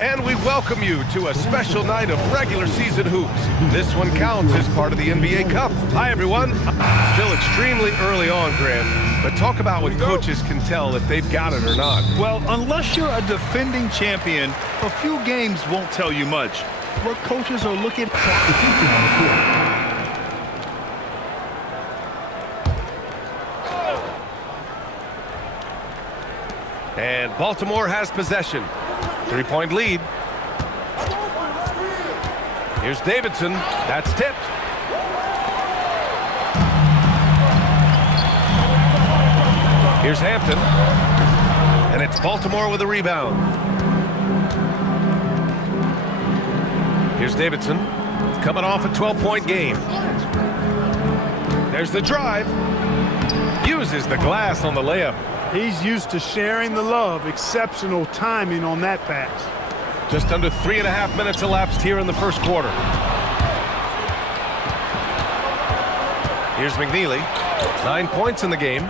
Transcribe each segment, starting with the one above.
And we welcome you to a special night of regular season hoops. This one counts as part of the NBA Cup. Hi, everyone. Still extremely early on, Grant, but talk about when coaches can tell if they've got it or not. Well, unless you're a defending champion, a few games won't tell you much. What coaches are looking at. And Baltimore has possession. 3-point lead. Here's Davidson. That's tipped. Here's Hampton. And it's Baltimore with a rebound. Here's Davidson. Coming off a 12-point game. There's the drive. Uses the glass on the layup. He's used to sharing the love. Exceptional timing on that pass. Just under 3.5 minutes elapsed here in the first quarter. Here's McNeely. 9 points in the game.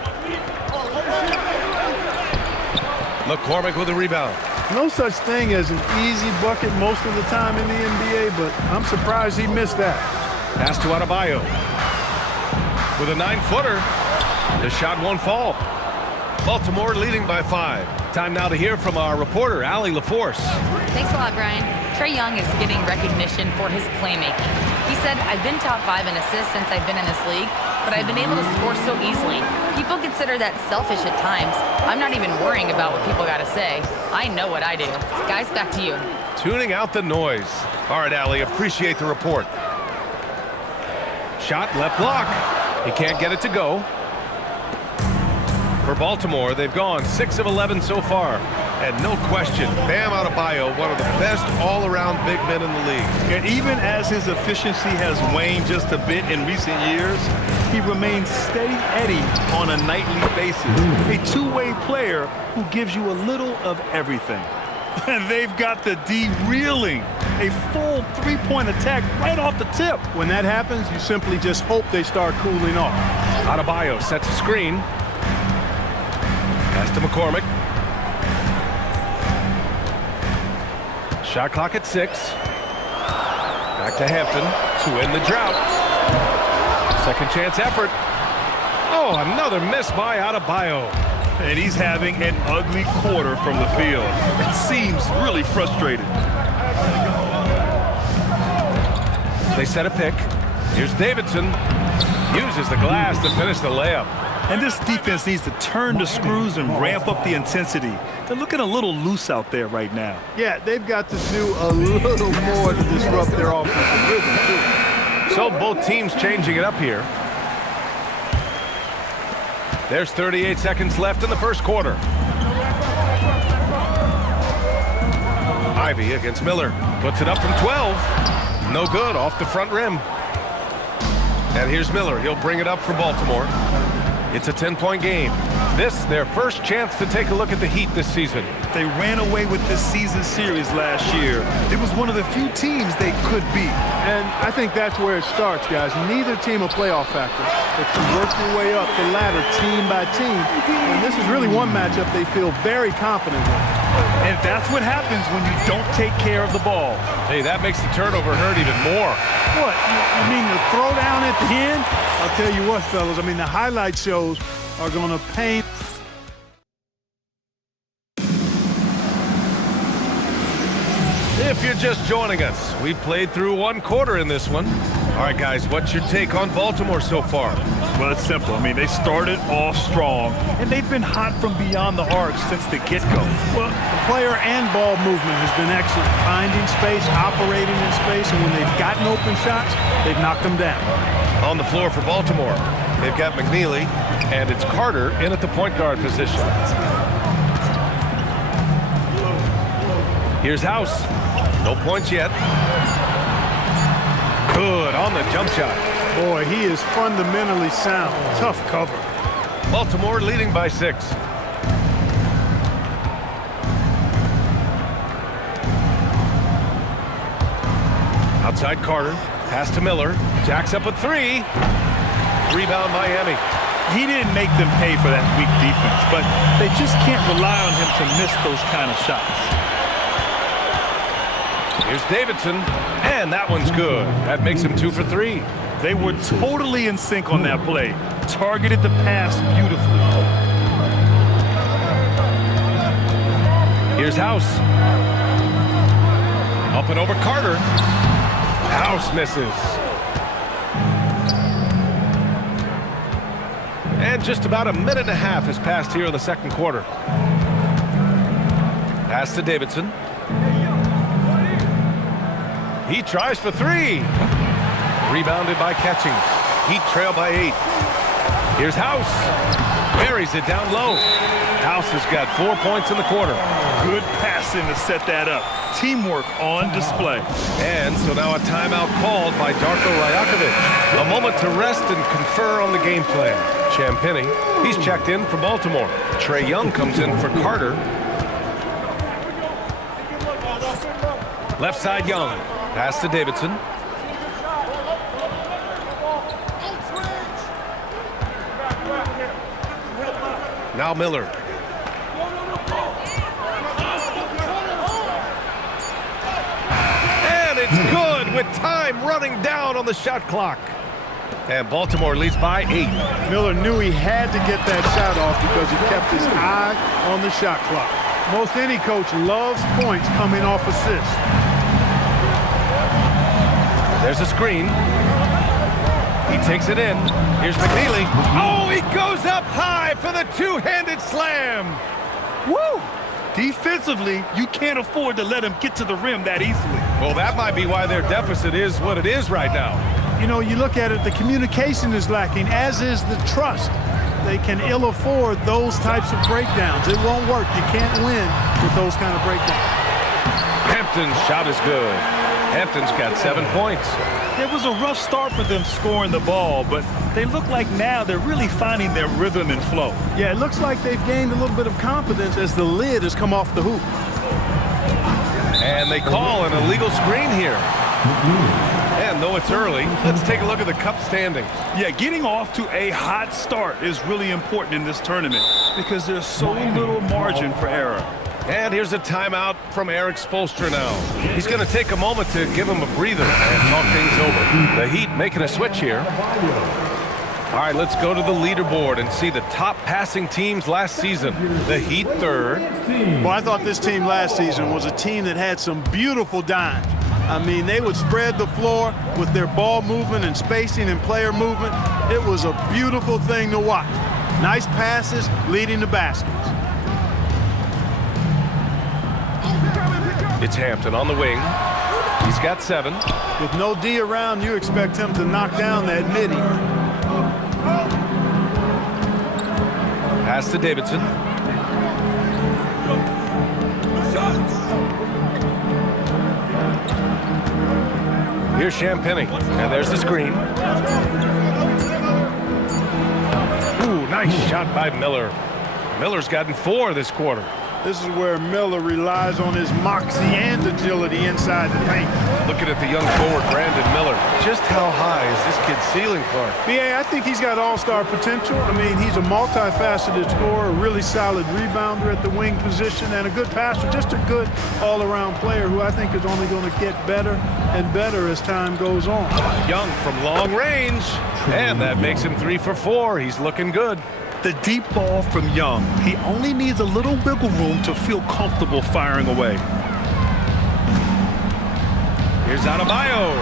McCormick with a rebound. No such thing as an easy bucket most of the time in the NBA, but I'm surprised he missed that. Pass to Adebayo. With a 9-footer. The shot won't fall. Baltimore leading by 5. Time now to hear from our reporter, Allie LaForce. Thanks a lot, Brian. Trae Young is getting recognition for his playmaking. He said, "I've been top 5 in assists since I've been in this league, but I've been able to score so easily. People consider that selfish at times. I'm not even worrying about what people got to say. I know what I do." Guys, back to you. Tuning out the noise. All right, Allie, appreciate the report. Shot left block. He can't get it to go. For Baltimore, they've gone 6 of 11 so far. And no question, Bam Adebayo, one of the best all-around big men in the league. And even as his efficiency has waned just a bit in recent years, he remains steady Eddie on a nightly basis. A two-way player who gives you a little of everything. And they've got the D reeling. A full three-point attack right off the tip. When that happens, you simply just hope they start cooling off. Adebayo sets a screen. Pass to McCormick. Shot clock at 6. Back to Hampton to end the drought. Second chance effort. Oh, another miss by Adebayo. And he's having an ugly quarter from the field. It seems really frustrated. They set a pick. Here's Davidson. Uses the glass to finish the layup. And this defense needs to turn the screws and ramp up the intensity. They're looking a little loose out there right now. Yeah, they've got to do a little more to disrupt their offensive rhythm, too. So both teams changing it up here. There's 38 seconds left in the first quarter. Ivy against Miller. Puts it up from 12. No good, off the front rim. And here's Miller. He'll bring it up for Baltimore. It's a 10-point game. This, their first chance to take a look at the Heat this season. They ran away with this season series last year. It was one of the few teams they could beat. And I think that's where it starts, guys. Neither team a playoff factor, but you work your way up the ladder team by team. And this is really one matchup they feel very confident in. And that's what happens when you don't take care of the ball. Hey, that makes the turnover hurt even more. What? You mean the throwdown at the end? I'll tell you what, fellas. I mean, the highlight shows are going to paint. If you're just joining us, we played through one quarter in this one. All right, guys, what's your take on Baltimore so far? Well, it's simple. I mean, they started off strong, and they've been hot from beyond the arc since the get-go. Well, the player and ball movement has been excellent. Finding space, operating in space, and when they've gotten open shots, they've knocked them down. On the floor for Baltimore, they've got McNeely, and it's Carter in at the point guard position. Here's House. No points yet. Good on the jump shot. Boy, he is fundamentally sound. Tough cover. Baltimore leading by 6. Outside Carter. Pass to Miller. Jacks up a 3. Rebound Miami. He didn't make them pay for that weak defense, but they just can't rely on him to miss those kind of shots. Here's Davidson, and that one's good. That makes him 2 for 3. They were totally in sync on that play. Targeted the pass beautifully. Here's House. Up and over Carter. House misses. And just about a minute and a half has passed here in the second quarter. Pass to Davidson. He tries for 3. Rebounded by Catchings. Heat trail by 8. Here's House. Buries it down low. House has got 4 points in the quarter. Good passing to set that up. Teamwork on display. And so now a timeout called by Darko Rajakovic. A moment to rest and confer on the game plan. Champagnie, he's checked in for Baltimore. Trae Young comes in for Carter. Left side Young. Pass to Davidson. Now Miller. And it's good with time running down on the shot clock. And Baltimore leads by 8. Miller knew he had to get that shot off because he kept his eye on the shot clock. Most any coach loves points coming off assists. There's a screen. He takes it in. Here's McNeely. Oh, he goes up high for the two-handed slam. Woo! Defensively, you can't afford to let him get to the rim that easily. Well, that might be why their deficit is what it is right now. You know, you look at it, the communication is lacking, as is the trust. They can ill afford those types of breakdowns. It won't work. You can't win with those kind of breakdowns. Hampton's shot is good. Hampton's got 7 points. It was a rough start for them scoring the ball, but they look like now they're really finding their rhythm and flow. Yeah, it looks like they've gained a little bit of confidence as the lid has come off the hoop. And they call an illegal screen here. And though it's early, let's take a look at the cup standings. Yeah, getting off to a hot start is really important in this tournament because there's so little margin for error. And here's a timeout from Eric Spoelstra now. He's going to take a moment to give him a breather and talk things over. The Heat making a switch here. All right, let's go to the leaderboard and see the top passing teams last season. The Heat third. Well, I thought this team last season was a team that had some beautiful dimes. I mean, they would spread the floor with their ball movement and spacing and player movement. It was a beautiful thing to watch. Nice passes leading to baskets. It's Hampton on the wing. He's got 7. With no D around, you expect him to knock down that midi. Pass to Davidson. Here's Champagnie, and there's the screen. Ooh, nice shot by Miller. Miller's gotten 4 this quarter. This is where Miller relies on his moxie and agility inside the paint. Looking at the young forward, Brandon Miller. Just how high is this kid's ceiling, Clark? Yeah, I think he's got all-star potential. I mean, he's a multifaceted scorer, a really solid rebounder at the wing position, and a good passer, just a good all-around player who I think is only going to get better and better as time goes on. Young from long range, and that makes him 3 for 4. He's looking good. The deep ball from Young. He only needs a little wiggle room to feel comfortable firing away. Here's Adebayo,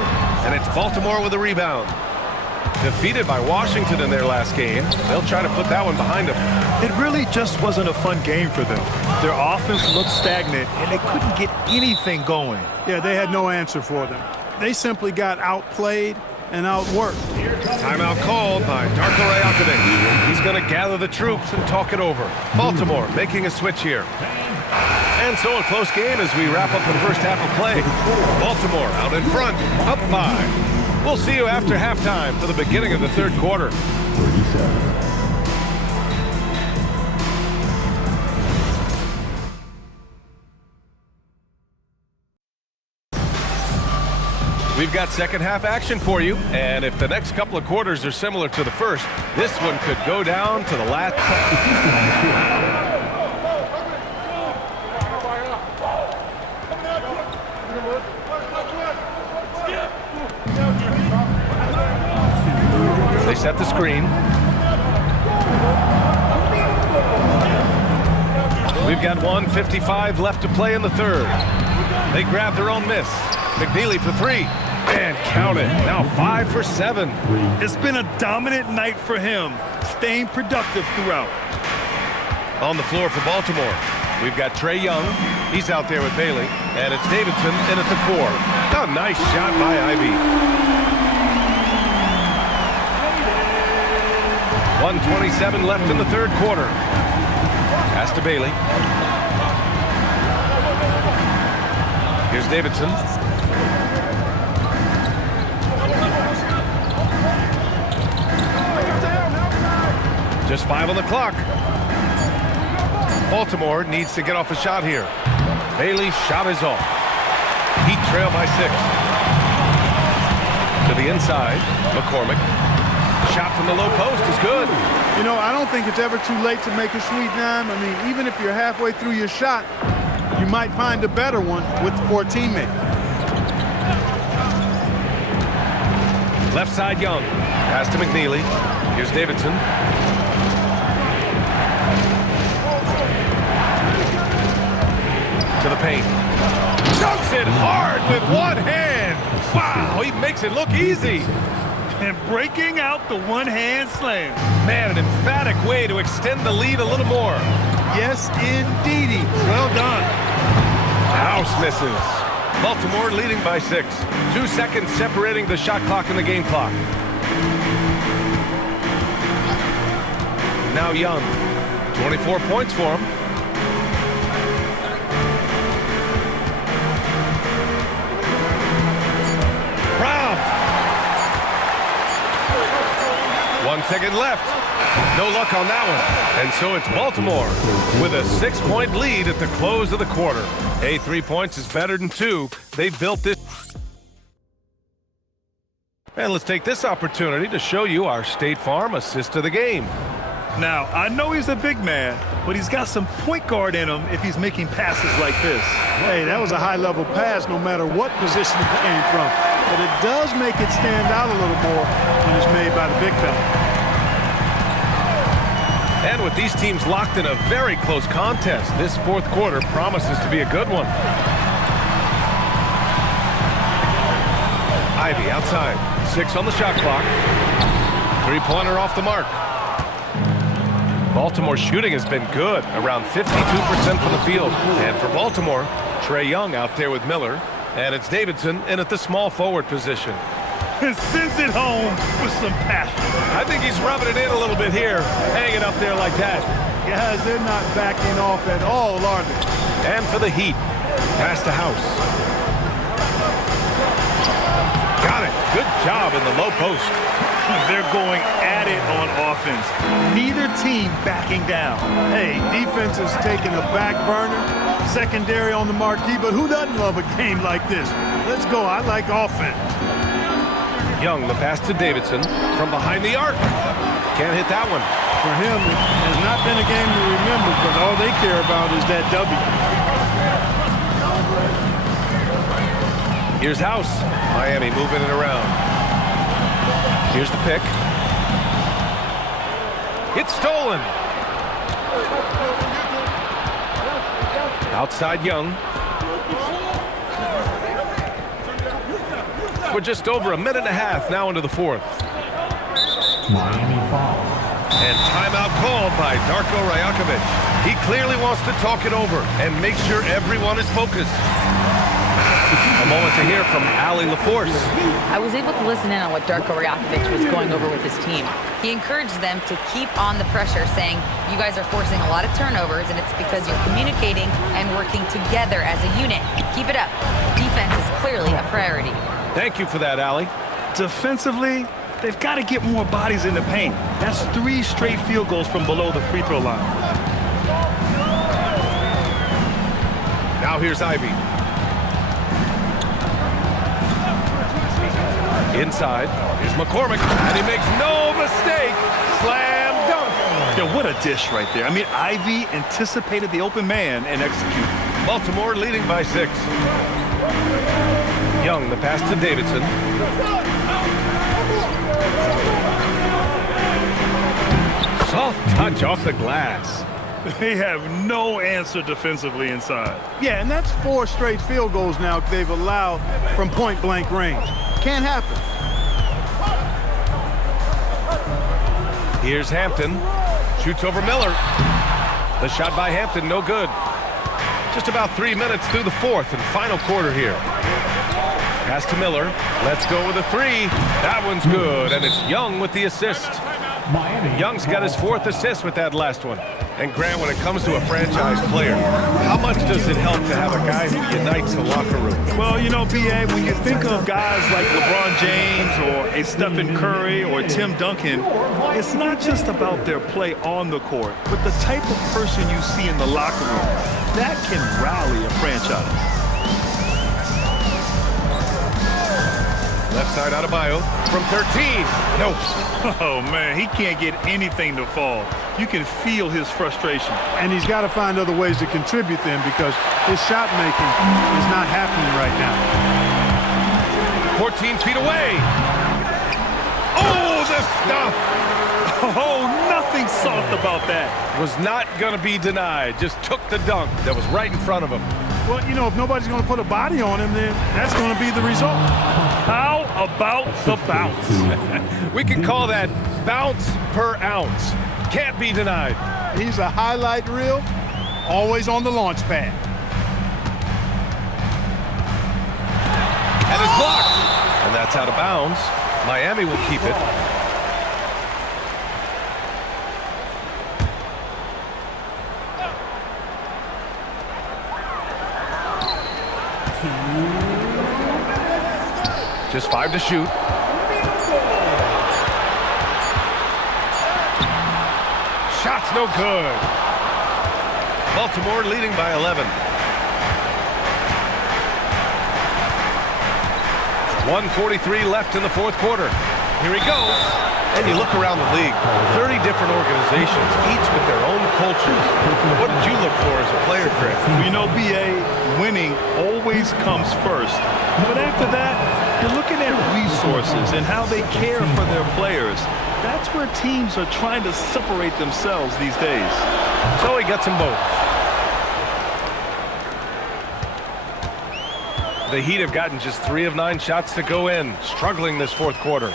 and it's Baltimore with a rebound. Defeated by Washington in their last game, they'll try to put that one behind them. It really just wasn't a fun game for them. Their offense looked stagnant, and they couldn't get anything going. Yeah, they had no answer for them. They simply got outplayed and outworked. Timeout called by Darko Rajakovic. He's going to gather the troops and talk it over. Baltimore making a switch here. And so a close game as we wrap up the first half of play. Baltimore out in front, up 5. We'll see you after halftime for the beginning of the third quarter. We've got second half action for you, and if the next couple of quarters are similar to the first, this one could go down to the last. set the screen. We've got 1:55 left to play in the third. They grab their own miss. McNeely for three. And count it. Now 5 for 7. It's been a dominant night for him, staying productive throughout. On the floor for Baltimore, we've got Trae Young. He's out there with Bailey. And it's Davidson in at the 4. A nice shot by Ivy. 1:27 left in the third quarter. Pass to Bailey. Here's Davidson. Just 5 on the clock. Baltimore needs to get off a shot here. Bailey's shot is off. Heat trail by 6. To the inside, McCormick. Shot from the low post is good. You know, I don't think it's ever too late to make a sweet dime. I mean, even if you're halfway through your shot, you might find a better one for a teammate. Left side Young. Pass to McNeely. Here's Davidson. To the paint. Dunks it hard with one hand. Wow, he makes it look easy. And breaking out the one-hand slam. Man, an emphatic way to extend the lead a little more. Yes, indeedy. Well done. House misses. Baltimore leading by 6. 2 seconds separating the shot clock and the game clock. Now Young. 24 points for him. Brown. 1 second left. No luck on that one. And so it's Baltimore with a 6-point lead at the close of the quarter. Hey, 3 points is better than 2. They built this. And let's take this opportunity to show you our State Farm assist of the game. Now, I know he's a big man, but he's got some point guard in him if he's making passes like this. Hey, that was a high-level pass no matter what position it came from. But it does make it stand out a little more when it's made by the big fella. And with these teams locked in a very close contest, this fourth quarter promises to be a good one. Ivy outside. 6 on the shot clock. 3-pointer off the mark. Baltimore's shooting has been good, around 52% from the field. And for Baltimore, Trae Young out there with Miller. And it's Davidson in at the small forward position. And sends it home with some passion. I think he's rubbing it in a little bit here, hanging up there like that. Guys, they're not backing off at all, are they? And for the Heat, pass to House. Got it. Good job in the low post. They're going at it on offense. Neither team backing down. Hey, defense is taking a back burner, secondary on the marquee, but who doesn't love a game like this? Let's go. I like offense. Young, the pass to Davidson from behind the arc. Can't hit that one. For him, it has not been a game to remember, but all they care about is that W. Here's House. Miami moving it around. Here's the pick. It's stolen. Outside Young. We're just over 1.5 minutes now into the fourth. Miami foul. And timeout called by Darko Rajakovic. He clearly wants to talk it over and make sure everyone is focused. A moment to hear from Allie LaForce. I was able to listen in on what Darko Rajakovic was going over with his team. He encouraged them to keep on the pressure, saying, you guys are forcing a lot of turnovers, and it's because you're communicating and working together as a unit. Keep it up. Defense is clearly a priority. Thank you for that, Allie. Defensively, they've got to get more bodies in the paint. That's 3 straight field goals from below the free throw line. Now here's Ivy. Inside, here's McCormick, and he makes no mistake. Slam dunk. Yeah, what a dish right there. I mean, Ivy anticipated the open man and executed. Baltimore leading by 6. Young, the pass to Davidson. Soft touch off the glass. They have no answer defensively inside. Yeah, and that's 4 straight field goals now they've allowed from point-blank range. Can't happen. Here's Hampton. Shoots over Miller. The shot by Hampton, no good. Just about 3 minutes through the fourth and final quarter here. Pass to Miller. Let's go with a 3. That one's good, and it's Young with the assist. Miami. Young's got his 4th assist with that last one. And Grant, when it comes to a franchise player, how much does it help to have a guy who unites the locker room? Well, you know, B.A., when you think of guys like LeBron James or a Stephen Curry or Tim Duncan, it's not just about their play on the court, but the type of person you see in the locker room. That can rally a franchise. Left side Adebayo from 13. No. Oh, man, he can't get anything to fall. You can feel his frustration. And he's got to find other ways to contribute then because his shot making is not happening right now. 14 feet away. Oh, the stuff. Oh, nothing soft about that. Was not going to be denied. Just took the dunk that was right in front of him. Well, you know, if nobody's going to put a body on him, then that's going to be the result. How about the bounce? We can call that bounce per ounce. Can't be denied. He's a highlight reel, always on the launch pad. And it's blocked. And that's out of bounds. Miami will keep it. Just 5 to shoot. Shot's no good. Baltimore leading by 11. 1:43 left in the fourth quarter. Here he goes. And you look around the league, 30 different organizations, each with their own cultures. What did you look for as a player, Chris? You know, B.A., winning always comes first. But after that, you're looking at resources and how they care for their players. That's where teams are trying to separate themselves these days. So he gets them both. The Heat have gotten just 3 of 9 shots to go in, struggling this fourth quarter.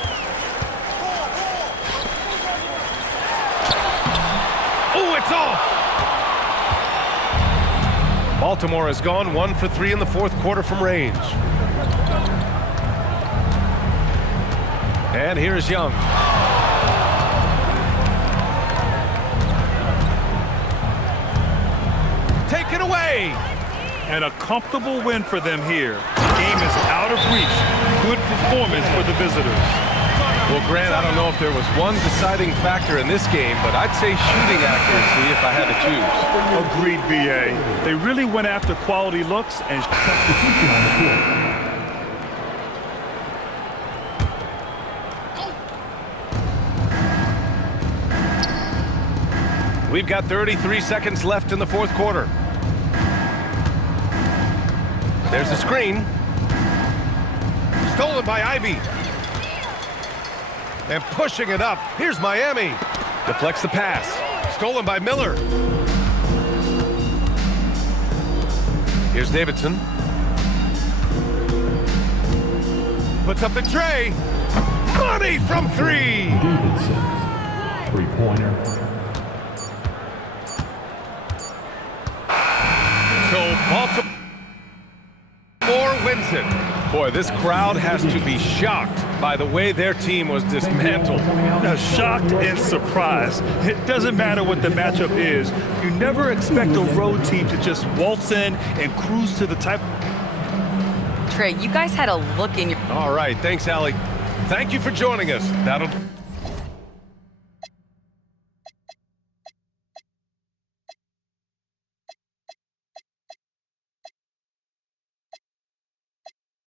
Oh, it's off! Baltimore has gone 1 for 3 in the fourth quarter from range. And here's Young. Take it away! And a comfortable win for them here. The game is out of reach. Good performance for the visitors. Well, Grant, I don't know if there was one deciding factor in this game, but I'd say shooting accuracy if I had to choose. Agreed, B.A. They really went after quality looks and Substitution on the field. We've got 33 seconds left in the fourth quarter. There's a screen. Stolen by Ivy. And pushing it up. Here's Miami. Deflects the pass. Stolen by Miller. Here's Davidson. Puts up the tray. Money from 3. Davidson. 3-pointer. So Baltimore wins it. Boy, this crowd has to be shocked by the way their team was dismantled. shocked and surprised. It doesn't matter what the matchup is. You never expect a road team to just waltz in and cruise to the type. Trey, you guys had a look in your... All right, thanks, Allie. Thank you for joining us. That'll...